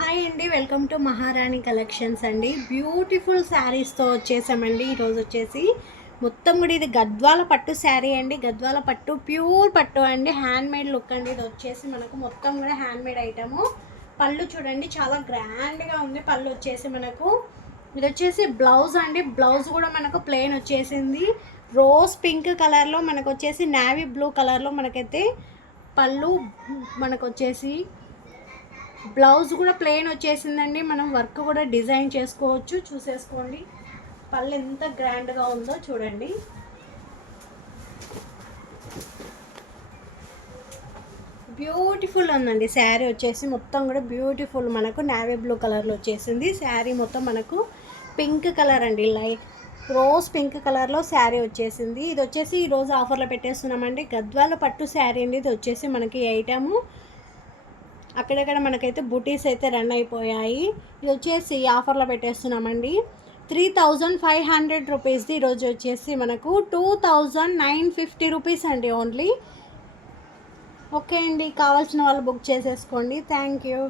Hi అండి, welcome to మహారాణి collections అండి. బ్యూటిఫుల్ శారీస్తో వచ్చేసామండి. ఈరోజు వచ్చేసి మొత్తం కూడా ఇది గద్వాల పట్టు శారీ అండి. గద్వాల పట్టు ప్యూర్ పట్టు అండి. హ్యాండ్మేడ్ లుక్ అండి. ఇది వచ్చేసి మనకు మొత్తం కూడా హ్యాండ్మేడ్ ఐటము. పళ్ళు చూడండి, చాలా గ్రాండ్గా ఉంది. పళ్ళు వచ్చేసి మనకు ఇది వచ్చేసి బ్లౌజ్ అండి. బ్లౌజ్ కూడా మనకు ప్లెయిన్ వచ్చేసింది. రోజ్ పింక్ కలర్లో మనకు వచ్చేసి నావీ బ్లూ కలర్లో మనకైతే పళ్ళు మనకు వచ్చేసి బ్లౌజ్ కూడా ప్లెయిన్ వచ్చేసిందండి. మనం వర్క్ కూడా డిజైన్ చేసుకోవచ్చు. చూసేసుకోండి పళ్ళు ఎంత గ్రాండ్గా ఉందో చూడండి. బ్యూటిఫుల్ ఉందండి శారీ వచ్చేసి మొత్తం కూడా బ్యూటిఫుల్. మనకు నావీ బ్లూ కలర్లో వచ్చేసింది. శారీ మొత్తం మనకు పింక్ కలర్ అండి, లైట్ రోజ్ పింక్ కలర్లో శారీ వచ్చేసింది. ఇది వచ్చేసి ఈరోజు ఆఫర్లో పెట్టేస్తున్నామండి. గద్వాల పట్టు శారీ అండి. ఇది వచ్చేసి మనకి ఐటము అక్కడక్కడ మనకైతే బుటీస్ అయితే రన్ అయిపోయాయి. ఇది వచ్చేసి ఆఫర్లో పెట్టేస్తున్నామండి. 3500 రూపీస్ది. ఈరోజు వచ్చేసి మనకు 2950 రూపీస్ అండి ఓన్లీ. ఓకే అండి, కావాల్సిన వాళ్ళు బుక్ చేసేసుకోండి. Thank you.